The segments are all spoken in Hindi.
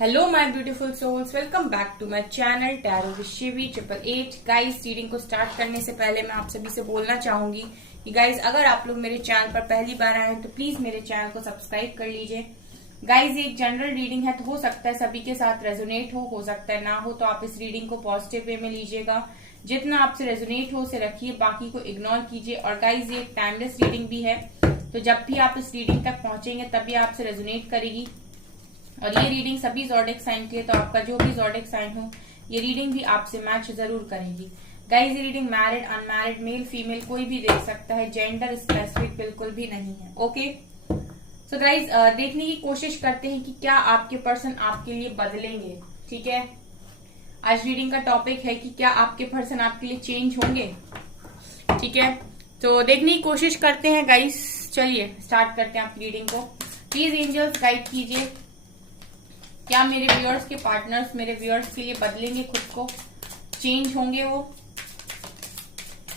Hello my beautiful souls, welcome back to my channel tarot with Shivi 888। Guys, reading को स्टार्ट करने से पहले मैं आप सभी से बोलना चाहूंगी कि गाइस, अगर आप लोग मेरे चैनल पर पहली बार आए हैं तो प्लीज मेरे चैनल को सब्सक्राइब कर लीजिए। गाइस, ये एक जनरल रीडिंग है तो हो सकता है सभी के साथ रेजोनेट हो सकता है ना हो, तो आप इस रीडिंग को पॉजिटिव वे में लीजिएगा। जितना आपसे रेजोनेट हो उसे रखिए, बाकी को इग्नोर कीजिए। और गाइस, ये एक टाइमलेस रीडिंग भी है, तो जब भी आप इस रीडिंग तक पहुंचेंगे तभी आपसे रेजोनेट करेगी। और ये रीडिंग सभी ज़ोडिएक साइन की है, तो आपका जो भी ज़ोडिएक साइन हो ये रीडिंग भी आपसे मैच जरूर करेगी। गाइस, ये reading married unmarried male female कोई भी देख सकता है, जेंडर स्पेसिफिक बिल्कुल भी नहीं है। ओके, सो गाइस, देखने की कोशिश करते हैं कि क्या आपके पर्सन आपके लिए बदलेंगे। ठीक है, आज रीडिंग का टॉपिक है कि क्या आपके पर्सन आपके लिए चेंज होंगे। ठीक है, तो देखने की कोशिश करते हैं गाइस। चलिए स्टार्ट करते हैं आपकी रीडिंग को। प्लीज एंजल्स गाइड कीजिए, क्या मेरे व्यूअर्स के पार्टनर्स मेरे व्यूअर्स के लिए बदलेंगे खुद को, चेंज होंगे वो।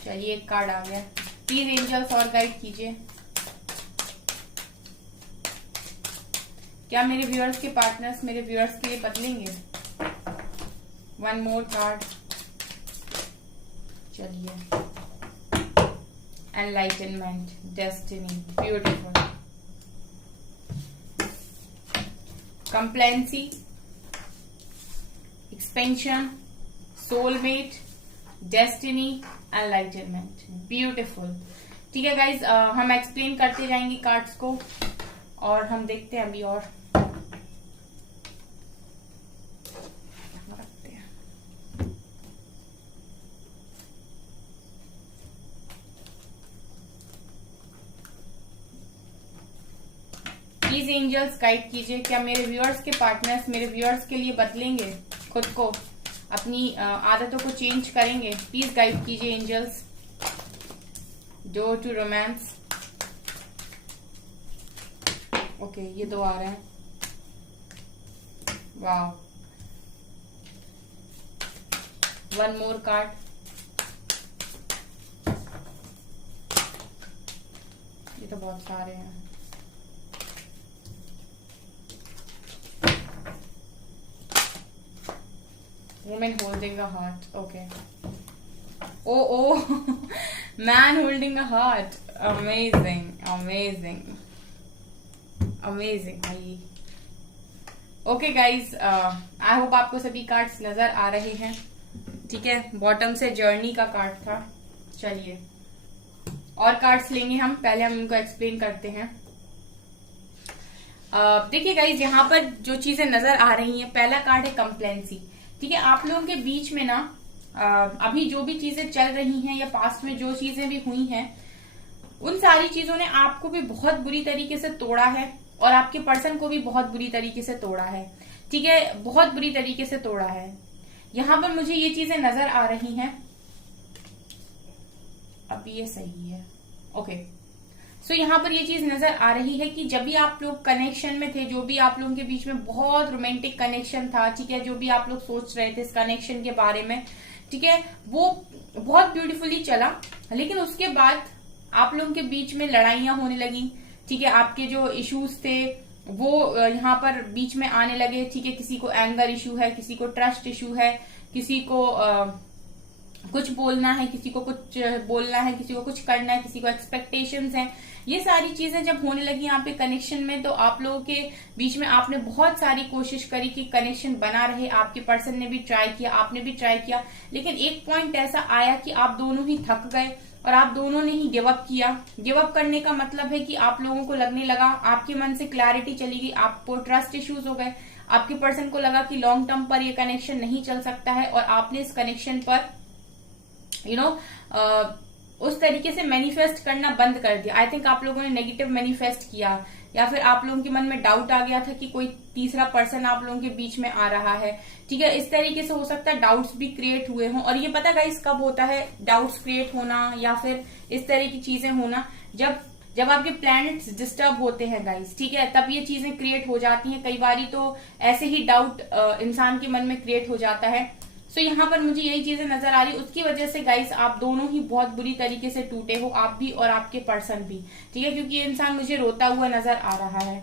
चलिए, एक कार्ड आ गया। प्लीज एंजल्स और गाइड कीजिए, क्या मेरे व्यूअर्स के पार्टनर्स मेरे व्यूअर्स के लिए बदलेंगे। One more card. चलिए, enlightenment, destiny, beautiful, complacency, expansion, soulmate, destiny, enlightenment, beautiful. ठीक है गाइज, हम एक्सप्लेन करते जाएंगे कार्ड्स को और हम देखते हैं अभी और रखते हैं। प्लीज एंजल्स गाइड कीजिए, क्या मेरे व्यूअर्स के पार्टनर्स मेरे व्यूअर्स के लिए बदलेंगे खुद को, अपनी आदतों को चेंज करेंगे। प्लीज गाइड कीजिए angels. Door to romance. Okay, ये दो आ रहे हैं। Wow, one more card. ये तो बहुत सारे हैं। Woman holding a heart. Okay. Oh, man holding a heart. Amazing, amazing, amazing. Okay guys, I hope आपको सभी कार्ड्स नजर आ रहे हैं। ठीक है, बॉटम से जर्नी का कार्ड था। चलिए और कार्ड्स लेंगे हम, पहले हम उनको एक्सप्लेन करते हैं। देखिए गाइज, यहाँ पर जो चीजें नजर आ रही हैं, पहला कार्ड है कंप्लेंसी। ठीक है, आप लोगों के बीच में ना अभी जो भी चीजें चल रही हैं या पास्ट में जो चीजें भी हुई हैं, उन सारी चीजों ने आपको भी बहुत बुरी तरीके से तोड़ा है और आपके पर्सन को भी बहुत बुरी तरीके से तोड़ा है। ठीक है, बहुत बुरी तरीके से तोड़ा है। यहाँ पर मुझे ये चीजें नजर आ रही हैं। अब ये सही है। ओके, सो यहाँ पर ये चीज नजर आ रही है कि जब भी आप लोग कनेक्शन में थे, जो भी आप लोगों के बीच में बहुत रोमांटिक कनेक्शन था, ठीक है, जो भी आप लोग सोच रहे थे इस कनेक्शन के बारे में, ठीक है, वो बहुत ब्यूटीफुली चला। लेकिन उसके बाद आप लोगों के बीच में लड़ाइयां होने लगी। ठीक है, आपके जो इश्यूज थे वो यहाँ पर बीच में आने लगे। ठीक है, किसी को एंगर इशू है, किसी को ट्रस्ट इशू है, किसी को कुछ बोलना है, किसी को कुछ बोलना है, किसी को कुछ करना है, किसी को एक्सपेक्टेशंस हैं। ये सारी चीजें जब होने लगी यहाँ पे कनेक्शन में, तो आप लोगों के बीच में आपने बहुत सारी कोशिश करी कि कनेक्शन बना रहे। आपके पर्सन ने भी ट्राई किया, आपने भी ट्राई किया, लेकिन एक पॉइंट ऐसा आया कि आप दोनों ही थक गए और आप दोनों ने ही गिव अप किया। गिव अप करने का मतलब है कि आप लोगों को लगने लगा, आपके मन से क्लैरिटी चली गई, आपको ट्रस्ट इश्यूज हो गए, आपके पर्सन को लगा कि लॉन्ग टर्म पर ये कनेक्शन नहीं चल सकता है और आपने इस कनेक्शन पर उस तरीके से मैनिफेस्ट करना बंद कर दिया। आई थिंक आप लोगों ने नेगेटिव मैनिफेस्ट किया, या फिर आप लोगों के मन में डाउट आ गया था कि कोई तीसरा पर्सन आप लोगों के बीच में आ रहा है। ठीक है, इस तरीके से हो सकता है डाउट्स भी क्रिएट हुए हों। और ये पता गाइस कब होता है डाउट्स क्रिएट होना या फिर इस तरह की चीजें होना, जब आपके प्लैनेट्स डिस्टर्ब होते हैं गाइस। ठीक है, तब ये चीजें क्रिएट हो जाती हैं। कई बारी तो ऐसे ही डाउट इंसान के मन में क्रिएट हो जाता है। सो यहाँ पर मुझे यही चीजें नजर आ रही, उसकी वजह से गाइस आप दोनों ही बहुत बुरी तरीके से टूटे हो, आप भी और आपके पर्सन भी, ठीक है, क्योंकि ये इंसान मुझे रोता हुआ नजर आ रहा है।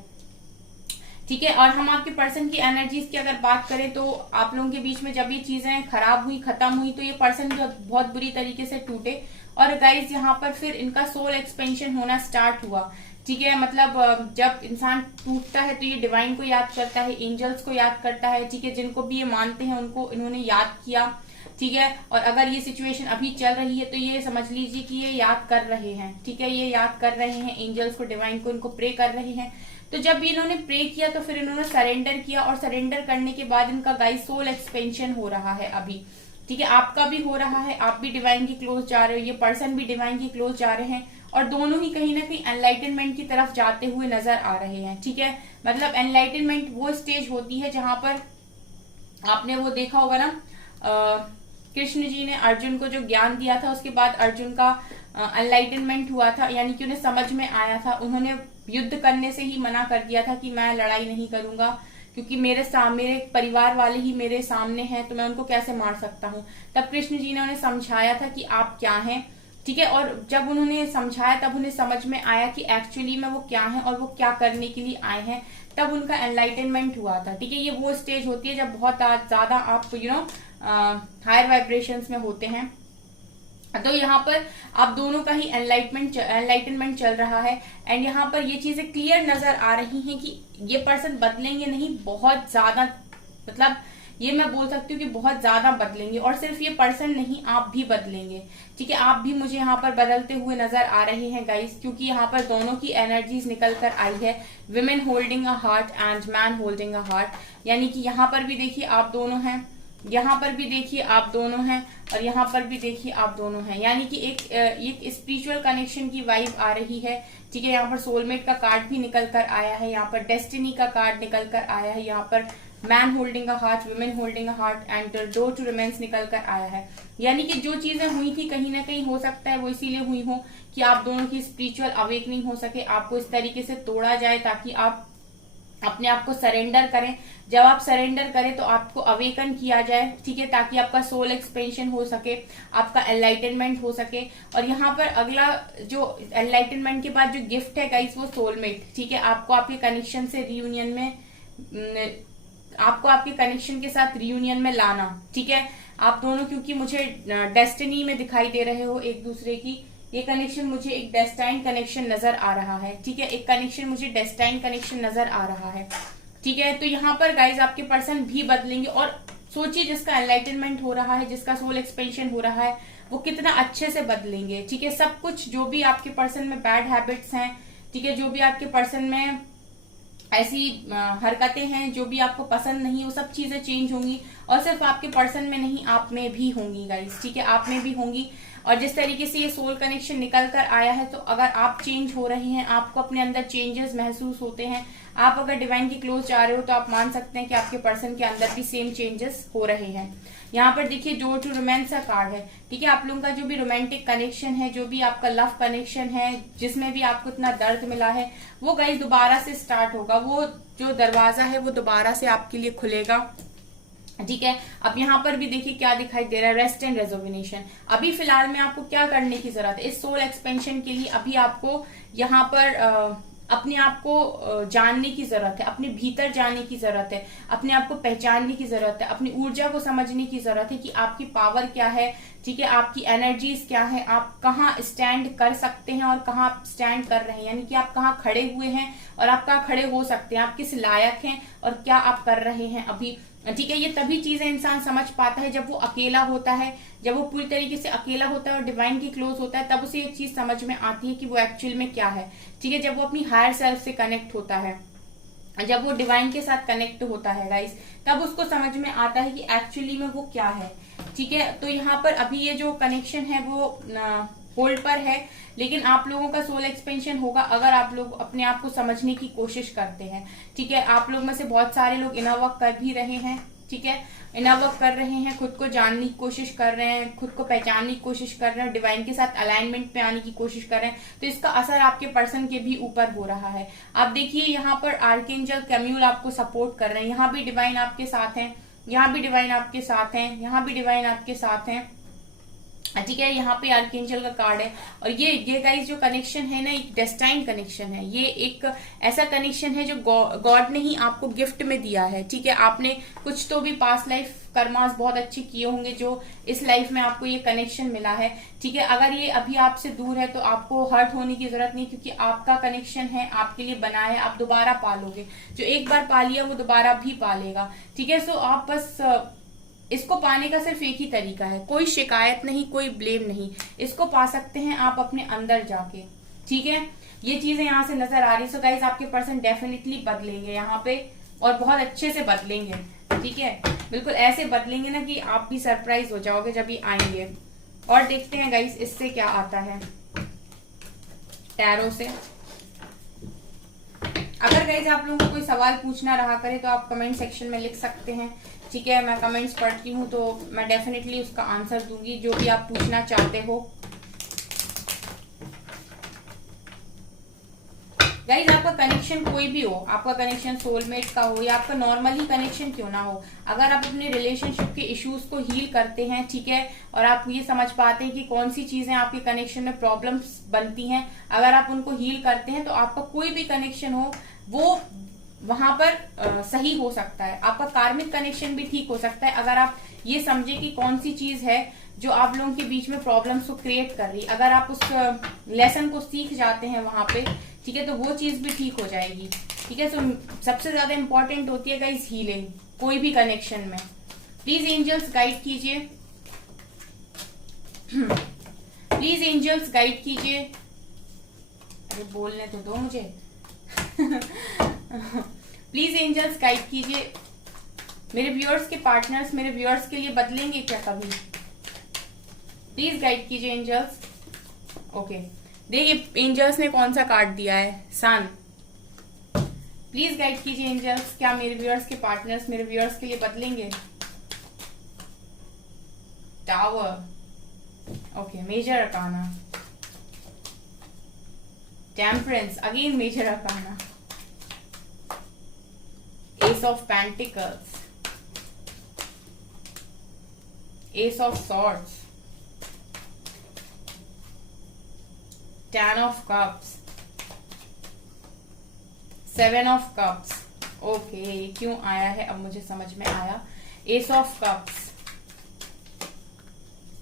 ठीक है। और हम आपके पर्सन की एनर्जीज की अगर बात करें तो आप लोगों के बीच में जब ये चीजें खराब हुई, खत्म हुई, तो ये पर्सन भी बहुत बुरी तरीके से टूटे। और गाइज यहाँ पर फिर इनका सोल एक्सपेंशन होना स्टार्ट हुआ। ठीक है, मतलब जब इंसान टूटता है तो ये डिवाइन को याद करता है, एंजल्स को याद करता है। ठीक है, जिनको भी ये मानते हैं उनको इन्होंने याद किया। ठीक है, और अगर ये सिचुएशन अभी चल रही है तो ये समझ लीजिए कि ये याद कर रहे हैं। ठीक है, ये याद कर रहे हैं एंजल्स को, डिवाइन को, इनको प्रे कर रहे हैं। तो जब इन्होंने प्रे किया तो फिर इन्होंने सरेंडर किया, और सरेंडर करने के बाद इनका गाइस सोल एक्सपेंशन हो रहा है अभी। ठीक है, आपका भी हो रहा है, आप भी डिवाइन के क्लोज जा रहे हो, ये पर्सन भी डिवाइन के क्लोज जा रहे हैं, और दोनों ही कहीं ना कहीं एनलाइटनमेंट की तरफ जाते हुए नजर आ रहे हैं। ठीक है, मतलब एनलाइटनमेंट वो स्टेज होती है जहां पर आपने वो देखा होगा ना, कृष्ण जी ने अर्जुन को जो ज्ञान दिया था उसके बाद अर्जुन का एनलाइटनमेंट हुआ था, यानी कि उन्हें समझ में आया था। उन्होंने युद्ध करने से ही मना कर दिया था कि मैं लड़ाई नहीं करूंगा, क्योंकि मेरे परिवार वाले ही मेरे सामने हैं, तो मैं उनको कैसे मार सकता हूँ। तब कृष्ण जी ने उन्हें समझाया था कि आप क्या हैं। ठीक है, और जब उन्होंने समझाया तब उन्हें समझ में आया कि एक्चुअली में वो क्या है और वो क्या करने के लिए आए हैं। तब उनका एनलाइटनमेंट हुआ था। ठीक है, ये वो स्टेज होती है जब बहुत ज्यादा आप हायर वाइब्रेशंस में होते हैं। तो यहाँ पर आप दोनों का ही एनलाइटनमेंट चल रहा है। एंड यहाँ पर ये चीजें क्लियर नजर आ रही हैं कि ये पर्सन बदलेंगे नहीं, बहुत ज्यादा, मतलब ये मैं बोल सकती हूँ कि बहुत ज्यादा बदलेंगे। और सिर्फ ये पर्सन नहीं, आप भी बदलेंगे। ठीक है, आप भी मुझे यहाँ पर बदलते हुए नजर आ रहे हैं गाइस, क्योंकि यहाँ पर दोनों की एनर्जीज निकल कर आई है, women holding a heart and man holding a heart. यानी कि यहाँ पर भी देखिए आप दोनों हैं, यहाँ पर भी देखिए आप दोनों हैं, और यहाँ पर भी देखिए आप दोनों हैं। यानी कि एक स्पिरिचुअल कनेक्शन की वाइब आ रही है। ठीक है, यहाँ पर सोलमेट का कार्ड भी निकल कर आया है, यहाँ पर डेस्टिनी का कार्ड निकल कर आया है, यहाँ पर man holding a heart, women holding a heart and door to romance निकल कर आया है। यानी कि जो चीजें हुई थी कहीं ना कहीं हो सकता है वो इसीलिए हुई हो कि आप दोनों की स्पिरिचुअल अवेकनिंग हो सके, आपको इस तरीके से तोड़ा जाए ताकि आप अपने आप को सरेंडर करें। जब आप सरेंडर करें तो आपको अवेकन किया जाए। ठीक है, ताकि आपका सोल एक्सपेंशन हो सके, आपका एनलाइटनमेंट हो सके। और यहाँ पर अगला जो एनलाइटनमेंट के बाद जो गिफ्ट है गाइस वो सोलमेट। ठीक है, आपको आपके कनेक्शन से रियूनियन में, आपको आपके कनेक्शन के साथ रियूनियन में लाना। ठीक है, आप दोनों क्योंकि मुझे डेस्टिनी में दिखाई दे रहे हो एक दूसरे की, ये कनेक्शन मुझे एक डेस्टाइन कनेक्शन नजर आ रहा है। ठीक है, एक कनेक्शन मुझे डेस्टाइन कनेक्शन नजर आ रहा है। ठीक है, तो यहाँ पर गाइज आपके पर्सन भी बदलेंगे। और सोचिए जिसका एनलाइटनमेंट हो रहा है, जिसका सोल एक्सपेंशन हो रहा है, वो कितना अच्छे से बदलेंगे। ठीक है, सब कुछ जो भी आपके पर्सन में बैड हैबिट्स हैं, ठीक है, जो भी आपके पर्सन में ऐसी हरकतें हैं जो भी आपको पसंद नहीं, वो सब चीजें चेंज होंगी। और सिर्फ आपके पर्सन में नहीं, आप में भी होंगी गाइस। ठीक है, आप में भी होंगी। और जिस तरीके से ये सोल कनेक्शन निकल कर आया है, तो अगर आप चेंज हो रहे हैं, आपको अपने अंदर चेंजेस महसूस होते हैं, आप अगर डिवाइन के क्लोज जा रहे हो, तो आप मान सकते हैं कि आपके पर्सन के अंदर भी सेम चेंजेस हो रहे हैं। यहाँ पर देखिए डोर टू रोमांस का कार्ड है। ठीक है, आप लोगों का जो भी रोमांटिक कनेक्शन है, जो भी आपका लव कनेक्शन है, जिसमें भी आपको इतना दर्द मिला है, वो गाइस दोबारा से स्टार्ट होगा। वो जो दरवाजा है वो दोबारा से आपके लिए खुलेगा। ठीक है, अब यहाँ पर भी देखिए क्या दिखाई दे रहा है, रेस्ट एंड रेजोविनेशन। अभी फिलहाल में आपको क्या करने की जरूरत है इस सोल एक्सपेंशन के लिए? अभी आपको यहाँ पर अपने आप को जानने की जरूरत है, अपने भीतर जाने की जरूरत है, अपने आप को पहचानने की जरूरत है, अपनी ऊर्जा को समझने की जरूरत है कि आपकी पावर क्या है। ठीक है, आपकी एनर्जीज क्या है, आप कहाँ स्टैंड कर सकते हैं और कहाँ आप स्टैंड कर रहे हैं, यानी कि आप कहाँ खड़े हुए हैं और आप कहाँ खड़े हो सकते हैं, आप किस लायक हैं और क्या आप कर रहे हैं अभी। ठीक है, ये तभी चीजें इंसान समझ पाता है जब वो अकेला होता है, जब वो पूरी तरीके से अकेला होता है और डिवाइन की क्लोज होता है, तब उसे ये चीज समझ में आती है कि वो एक्चुअल में क्या है। ठीक है, जब वो अपनी हायर सेल्फ से कनेक्ट होता है, जब वो डिवाइन के साथ कनेक्ट होता है गाइस, तब उसको समझ में आता है कि एक्चुअली में वो क्या है। ठीक है, तो यहाँ पर अभी ये जो कनेक्शन है वो होल्ड पर है, लेकिन आप लोगों का सोल एक्सपेंशन होगा अगर आप लोग अपने आप को समझने की कोशिश करते हैं। ठीक है, आप लोग में से बहुत सारे लोग इनर वर्क कर भी रहे हैं। ठीक है, इनर वर्क कर रहे हैं, खुद को जानने की कोशिश कर रहे हैं, खुद को पहचानने की कोशिश कर रहे हैं, डिवाइन के साथ अलाइनमेंट पे आने की कोशिश कर रहे हैं। तो इसका असर आपके पर्सन के भी ऊपर हो रहा है। आप देखिए यहाँ पर आर्कएंजल कैम्यूल आपको सपोर्ट कर रहे हैं, यहाँ भी डिवाइन आपके साथ है, यहाँ भी डिवाइन आपके साथ है, यहाँ भी डिवाइन आपके साथ है। ठीक है, यहाँ पे आर्कएंजल का कार्ड है। और ये गाइस जो कनेक्शन है ना, एक डेस्टाइन कनेक्शन है। ये एक ऐसा कनेक्शन है जो गॉड ने ही आपको गिफ्ट में दिया है। ठीक है, आपने कुछ तो भी पास्ट लाइफ कर्मास बहुत अच्छे किए होंगे जो इस लाइफ में आपको ये कनेक्शन मिला है। ठीक है, अगर ये अभी आपसे दूर है तो आपको हर्ट होने की जरूरत नहीं, क्योंकि आपका कनेक्शन है, आपके लिए बना है, आप दोबारा पालोगे। जो एक बार पालिया वो दोबारा भी पालेगा। ठीक है, सो आप बस इसको पाने का सिर्फ एक ही तरीका है, कोई शिकायत नहीं, कोई ब्लेम नहीं। इसको पा सकते हैं आप अपने अंदर जाके। ठीक है, ये चीजें यहाँ से नजर आ रही है। सो गाइस आपके पर्सन डेफिनेटली बदलेंगे यहाँ पे, और बहुत अच्छे से बदलेंगे। ठीक है, बिल्कुल ऐसे बदलेंगे ना कि आप भी सरप्राइज हो जाओगे जब ये आएंगे। और देखते हैं गाइस इससे क्या आता है टैरो से। अगर गाइस आप लोगों को कोई सवाल पूछना रहा करे तो आप कमेंट सेक्शन में लिख सकते हैं। ठीक है, मैं कमेंट्स पढ़ती हूँ तो मैं डेफिनेटली उसका आंसर दूंगी, जो भी आप पूछना चाहते हो। गाइज आपका कनेक्शन कोई भी हो, आपका कनेक्शन सोलमेट का हो या आपका नॉर्मल ही कनेक्शन क्यों ना हो, अगर आप अपने रिलेशनशिप के इश्यूज को हील करते हैं, ठीक है, और आप ये समझ पाते हैं कि कौन सी चीजें आपके कनेक्शन में प्रॉब्लम्स बनती हैं, अगर आप उनको हील करते हैं तो आपका कोई भी कनेक्शन हो वो वहां पर सही हो सकता है। आपका कार्मिक कनेक्शन भी ठीक हो सकता है अगर आप ये समझे कि कौन सी चीज है जो आप लोगों के बीच में प्रॉब्लम्स को क्रिएट कर रही है। अगर आप उस लेसन को सीख जाते हैं वहां पे, ठीक है, तो वो चीज भी ठीक हो जाएगी। ठीक है, तो सबसे ज्यादा इंपॉर्टेंट होती है गाइस हीलिंग कोई भी कनेक्शन में। प्लीज एंजल्स गाइड कीजिए, प्लीज एंजल्स गाइड कीजिए। अरे बोलने तो दो मुझे। प्लीज एंजल्स गाइड कीजिए। मेरे व्यूअर्स के पार्टनर्स मेरे व्यूअर्स के लिए बदलेंगे क्या कभी? प्लीज गाइड कीजिए एंजल्स। ओके, देखिए एंजल्स ने कौन सा कार्ड दिया है, सन। प्लीज गाइड कीजिए एंजल्स, क्या मेरे व्यूअर्स के पार्टनर्स मेरे व्यूअर्स के लिए बदलेंगे? Tower, okay, major arcana, temperance, again major arcana, ace of pentacles, ace of swords, ten of cups, seven of cups. Okay, क्यों आया है अब मुझे समझ में आया। Ace of cups,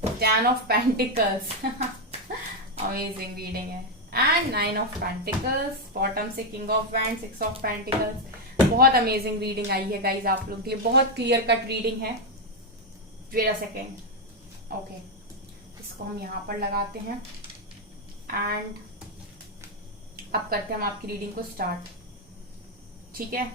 ten of pentacles, amazing reading है, and nine of pentacles, bottom से king of wand, six of pentacles. बहुत अमेजिंग रीडिंग आई है गाइज आप लोगों के लिए, बहुत क्लियर कट रीडिंग है। वेट अ सेकेंड, ओके, इसको हम यहां पर लगाते हैं एंड अब करते हैं हम आपकी रीडिंग को स्टार्ट। ठीक है,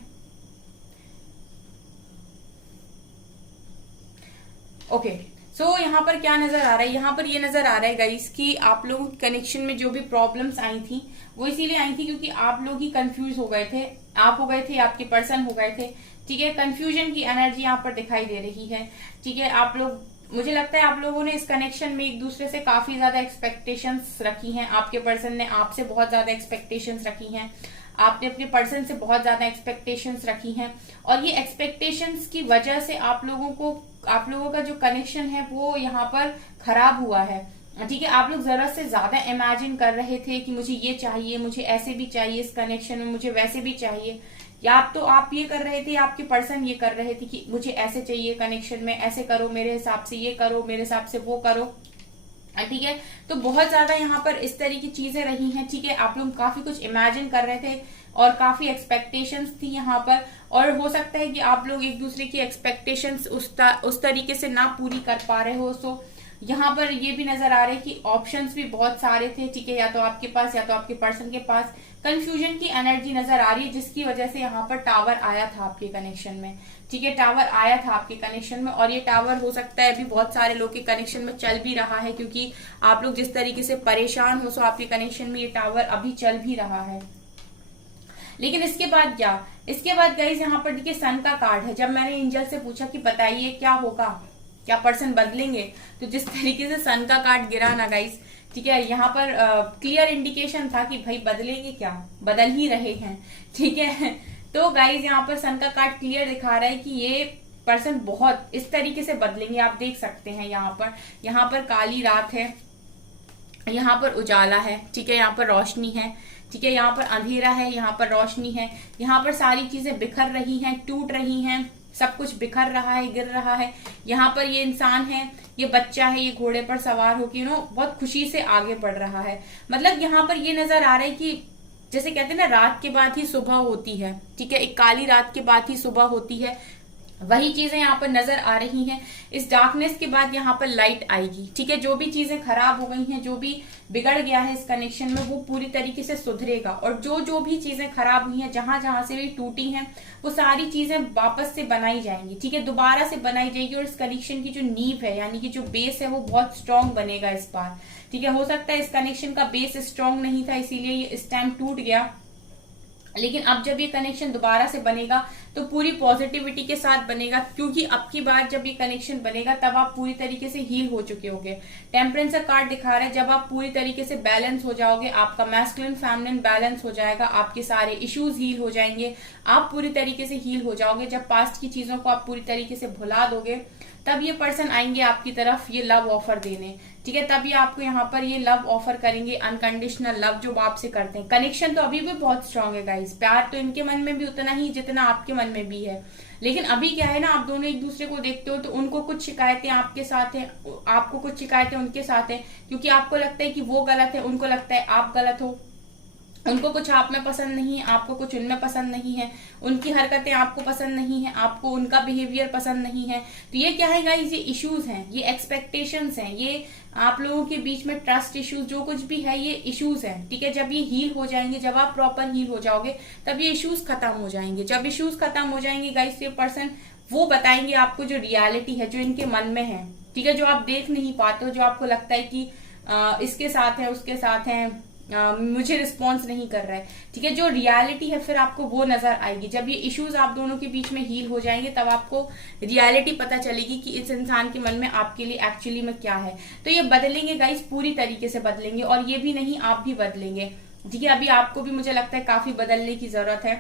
ओके, सो यहाँ पर क्या नजर आ रहा है, यहाँ पर ये नजर आ रहा है गाइस कि आप लोगों के कनेक्शन में जो भी प्रॉब्लम्स आई थी वो इसीलिए आई थी क्योंकि आप लोग ही कंफ्यूज हो गए थे, आप हो गए थे, आपके पर्सन हो गए थे। ठीक है, कंफ्यूजन की एनर्जी यहाँ पर दिखाई दे रही है। ठीक है, आप लोग, मुझे लगता है आप लोगों ने इस कनेक्शन में एक दूसरे से काफी ज्यादा एक्सपेक्टेशंस रखी हैं। आपके पर्सन ने आपसे बहुत ज्यादा एक्सपेक्टेशंस रखी हैं, आपने अपने पर्सन से बहुत ज्यादा एक्सपेक्टेशंस रखी हैं, और ये एक्सपेक्टेशंस की वजह से आप लोगों का जो कनेक्शन है वो यहाँ पर खराब हुआ है। ठीक है, आप लोग जरूरत से ज्यादा इमेजिन कर रहे थे कि मुझे ये चाहिए, मुझे ऐसे भी चाहिए इस कनेक्शन में, मुझे वैसे भी चाहिए, या आप ये कर रहे थे, आपके पर्सन ये कर रहे थे कि मुझे ऐसे चाहिए कनेक्शन में, ऐसे करो मेरे हिसाब से, ये करो मेरे हिसाब से, वो करो। ठीक है, तो बहुत ज्यादा यहाँ पर इस तरह की चीजें रही हैं। ठीक है, आप लोग काफी कुछ इमेजिन कर रहे थे और काफी एक्सपेक्टेशंस थी यहाँ पर, और हो सकता है कि आप लोग एक दूसरे की एक्सपेक्टेशंस उस तरीके से ना पूरी कर पा रहे हो। सो यहाँ पर ये भी नजर आ रहा है कि ऑप्शंस भी बहुत सारे थे। ठीक है, या तो आपके पास या तो आपके पर्सन के पास। कंफ्यूजन की एनर्जी नजर आ रही है जिसकी वजह से यहाँ पर टावर आया था आपके कनेक्शन में। ठीक है, टावर आया था आपके कनेक्शन में, और ये टावर हो सकता है अभी बहुत सारे लोग के कनेक्शन में चल भी रहा है, क्योंकि आप लोग जिस तरीके से परेशान हो, सो आपके कनेक्शन में ये टावर अभी चल भी रहा है। लेकिन इसके बाद क्या, इसके बाद गाइज यहाँ पर देखिए सन का कार्ड है। जब मैंने एंजल से पूछा कि बताइए क्या होगा, क्या पर्सन बदलेंगे, तो जिस तरीके से सन का कार्ड गिरा ना गाइज, ठीक है, यहाँ पर क्लियर इंडिकेशन था कि भाई बदलेंगे क्या, बदल ही रहे हैं। ठीक है, तो गाइज यहाँ पर सन का कार्ड क्लियर दिखा रहा है कि ये पर्सन बहुत इस तरीके से बदलेंगे। आप देख सकते हैं यहाँ पर काली रात है, यहाँ पर उजाला है, ठीक है, यहाँ पर रोशनी है, ठीक है, यहाँ पर अंधेरा है, यहाँ पर रोशनी है, यहाँ पर सारी चीजें बिखर रही हैं, टूट रही हैं, सब कुछ बिखर रहा है, गिर रहा है। यहाँ पर ये इंसान है, ये बच्चा है, ये घोड़े पर सवार होकर बहुत खुशी से आगे बढ़ रहा है। मतलब यहाँ पर ये नजर आ रहा है कि जैसे कहते हैं ना, रात के बाद ही सुबह होती है, ठीक है, एक काली रात के बाद ही सुबह होती है, वही चीजें यहाँ पर नजर आ रही हैं। इस डार्कनेस के बाद यहाँ पर लाइट आएगी, ठीक है, जो भी चीजें खराब हो गई हैं, जो भी बिगड़ गया है इस कनेक्शन में, वो पूरी तरीके से सुधरेगा। और जो भी चीजें खराब हुई हैं, जहां से भी टूटी हैं, वो सारी चीजें वापस से बनाई जाएंगी, ठीक है, दोबारा से बनाई जाएगी। और इस कनेक्शन की जो नींव है, यानी कि जो बेस है, वो बहुत स्ट्रांग बनेगा इस बार, ठीक है। हो सकता है इस कनेक्शन का बेस स्ट्रांग नहीं था, इसीलिए ये इस टाइम टूट गया, लेकिन अब जब ये कनेक्शन दोबारा से बनेगा तो पूरी पॉजिटिविटी के साथ बनेगा, क्योंकि अब की बार जब ये कनेक्शन बनेगा तब आप पूरी तरीके से हील हो चुके होंगे। टेम्परेंस का कार्ड दिखा रहा है, जब आप पूरी तरीके से बैलेंस हो जाओगे, आपका मैस्कुलिन फेमिनिन बैलेंस हो जाएगा, आपके सारे इश्यूज हील हो जाएंगे, आप पूरी तरीके से हील हो जाओगे। जब पास्ट की चीजों को आप पूरी तरीके से भुला दोगे, तब ये पर्सन आएंगे आपकी तरफ ये लव ऑफर देने, ठीक है, तब ये आपको यहाँ पर ये लव ऑफर करेंगे, अनकंडीशनल लव जो आपसे करते हैं। कनेक्शन तो अभी भी बहुत स्ट्रांग है गाइस, प्यार तो इनके मन में भी उतना ही जितना आपके मन में भी है। लेकिन अभी क्या है ना, आप दोनों एक दूसरे को देखते हो तो उनको कुछ शिकायतें आपके साथ है, आपको कुछ शिकायतें उनके साथ है, क्योंकि आपको लगता है कि वो गलत है, उनको लगता है आप गलत हो। उनको कुछ आप में पसंद नहीं है, आपको कुछ उनमें पसंद नहीं है, उनकी हरकतें आपको पसंद नहीं है, आपको उनका बिहेवियर पसंद नहीं है। तो ये क्या है गाइस, ये इश्यूज हैं, ये एक्सपेक्टेशंस हैं, ये आप लोगों के बीच में ट्रस्ट इश्यूज, जो कुछ भी है ये इश्यूज हैं, ठीक है। जब ये हील हो जाएंगे, जब आप प्रॉपर हील हो जाओगे, तब ये इश्यूज खत्म हो जाएंगे। जब इश्यूज खत्म हो जाएंगे गाइस, ये पर्सन वो बताएंगे आपको जो रियलिटी है, जो इनके मन में है, ठीक है, जो आप देख नहीं पाते हो, जो आपको लगता है कि इसके साथ है, उसके साथ है, मुझे रिस्पॉन्स नहीं कर रहा है, ठीक है, जो रियलिटी है फिर आपको वो नजर आएगी। जब ये इश्यूज आप दोनों के बीच में हील हो जाएंगे, तब आपको रियलिटी पता चलेगी कि इस इंसान के मन में आपके लिए एक्चुअली में क्या है। तो ये बदलेंगे गाइस, पूरी तरीके से बदलेंगे, और ये भी नहीं, आप भी बदलेंगे, ठीक है। अभी आपको भी मुझे लगता है काफी बदलने की जरूरत है।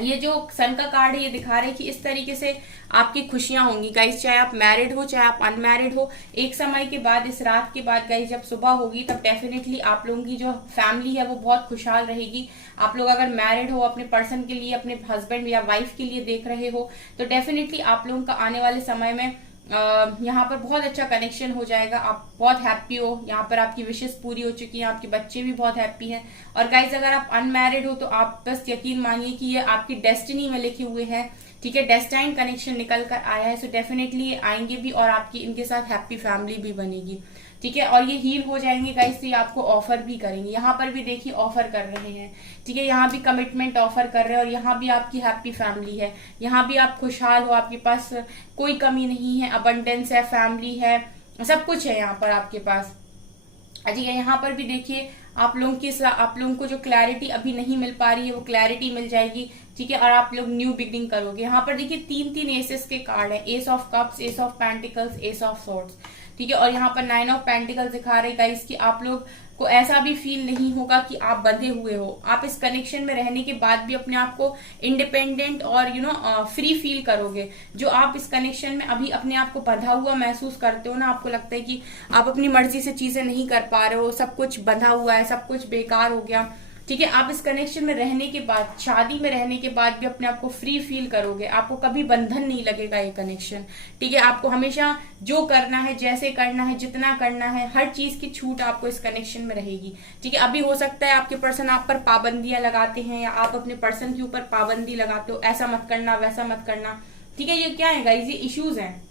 ये जो सन का कार्ड है, ये दिखा रहे हैं कि इस तरीके से आपकी खुशियां होंगी गाइस, चाहे आप मैरिड हो चाहे आप अनमैरिड हो। एक समय के बाद, इस रात के बाद गाइस, जब सुबह होगी तब डेफिनेटली आप लोगों की जो फैमिली है वो बहुत खुशहाल रहेगी। आप लोग अगर मैरिड हो, अपने पर्सन के लिए, अपने हस्बैंड या वाइफ के लिए देख रहे हो, तो डेफिनेटली आप लोगों का आने वाले समय में यहाँ पर बहुत अच्छा कनेक्शन हो जाएगा। आप बहुत हैप्पी हो, यहाँ पर आपकी विशेष पूरी हो चुकी है, आपके बच्चे भी बहुत हैप्पी हैं। और गाइज अगर आप अनमैरिड हो तो आप बस यकीन मानिए कि ये आपकी डेस्टिनी में लिखे हुए हैं, ठीक है, डेस्टाइन कनेक्शन निकल कर आया है। सो डेफिनेटली ये आएंगे भी और आपकी इनके साथ हैप्पी फैमिली भी बनेगी, ठीक है। और ये हील हो जाएंगे गाइस, तो ये आपको ऑफर भी करेंगे। यहाँ पर भी देखिए ऑफर कर रहे हैं, ठीक है, यहाँ भी कमिटमेंट ऑफर कर रहे हैं, और यहाँ भी आपकी हैप्पी फैमिली है, यहाँ भी आप खुशहाल हो, आपके पास कोई कमी नहीं है, अबंडेंस है, फैमिली है, सब कुछ है यहाँ पर आपके पास, ठीक है। यहाँ पर भी देखिए आप लोगों को जो क्लैरिटी अभी नहीं मिल पा रही है, वो क्लैरिटी मिल जाएगी, ठीक है, और आप लोग न्यू बिगनिंग करोगे। यहाँ पर देखिए 3 एसेस के कार्ड है, S of cups, S of pentacles, ace of swords, ठीक है, और यहाँ पर 9 ऑफ पेंटिकल्स दिखा रहे गाइस कि आप लोग को ऐसा भी फील नहीं होगा कि आप बंधे हुए हो। आप इस कनेक्शन में रहने के बाद भी अपने आप को इंडिपेंडेंट और फ्री फील करोगे। जो आप इस कनेक्शन में अभी अपने आप को बंधा हुआ महसूस करते हो ना, आपको लगता है कि आप अपनी मर्जी से चीजें नहीं कर पा रहे हो, सब कुछ बंधा हुआ है, सब कुछ बेकार हो गया, ठीक है, आप इस कनेक्शन में रहने के बाद, शादी में रहने के बाद भी अपने आप को फ्री फील करोगे। आपको कभी बंधन नहीं लगेगा ये कनेक्शन, ठीक है। आपको हमेशा जो करना है, जैसे करना है, जितना करना है, हर चीज की छूट आपको इस कनेक्शन में रहेगी, ठीक है। अभी हो सकता है आपके पर्सन आप पर पाबंदियां लगाते हैं, या आप अपने पर्सन के ऊपर पाबंदी लगाते हो, ऐसा मत करना, वैसा मत करना, ठीक है। ये क्या है गाइस, ये इश्यूज हैं,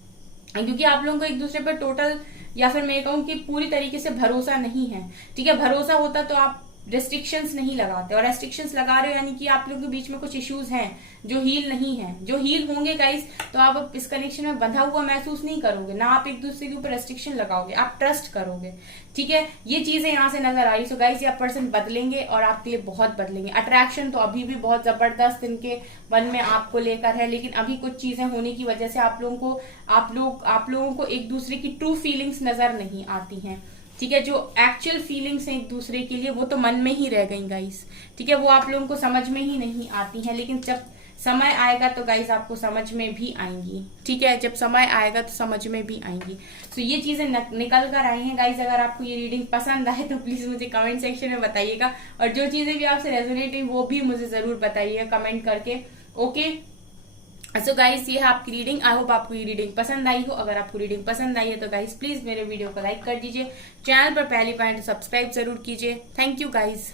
क्योंकि आप लोगों को एक दूसरे पर टोटल, या फिर मैं कहूँ कि पूरी तरीके से भरोसा नहीं है, ठीक है। भरोसा होता तो आप रेस्ट्रिक्शंस नहीं लगाते, और रेस्ट्रिक्शंस लगा रहे हो यानी कि आप लोगों के बीच में कुछ इश्यूज हैं जो हील नहीं है। जो हील होंगे गाइस, तो आप इस कनेक्शन में बंधा हुआ महसूस नहीं करोगे ना, आप एक दूसरे के ऊपर रेस्ट्रिक्शन लगाओगे, आप ट्रस्ट करोगे, ठीक है। ये चीजें यहाँ से नजर आ रही। सो गाइस, ये पर्सन बदलेंगे और आपके लिए बहुत बदलेंगे। अट्रैक्शन तो अभी भी बहुत जबरदस्त इनके मन में आपको लेकर है, लेकिन अभी कुछ चीजें होने की वजह से आप लोगों को एक दूसरे की ट्रू फीलिंग्स नजर नहीं आती हैं, ठीक है। जो एक्चुअल फीलिंग्स हैं एक दूसरे के लिए, वो तो मन में ही रह गई गाइस, ठीक है, वो आप लोगों को समझ में ही नहीं आती हैं। लेकिन जब समय आएगा तो गाइस आपको समझ में भी आएंगी, ठीक है, जब समय आएगा तो समझ में भी आएंगी। तो ये चीजें निकल कर आई हैं गाइस। अगर आपको ये रीडिंग पसंद आए तो प्लीज मुझे कमेंट सेक्शन में बताइएगा, और जो चीजें भी आपसे रेजोनेट हुई वो भी मुझे जरूर बताइएगा कमेंट करके। ओके, सो गाइस ये है आपकी रीडिंग। आई होप आपको ये रीडिंग पसंद आई हो। अगर आपको रीडिंग पसंद आई है तो गाइस प्लीज मेरे वीडियो को लाइक कर दीजिए, चैनल पर पहली बार तो सब्सक्राइब जरूर कीजिए। Thank you guys.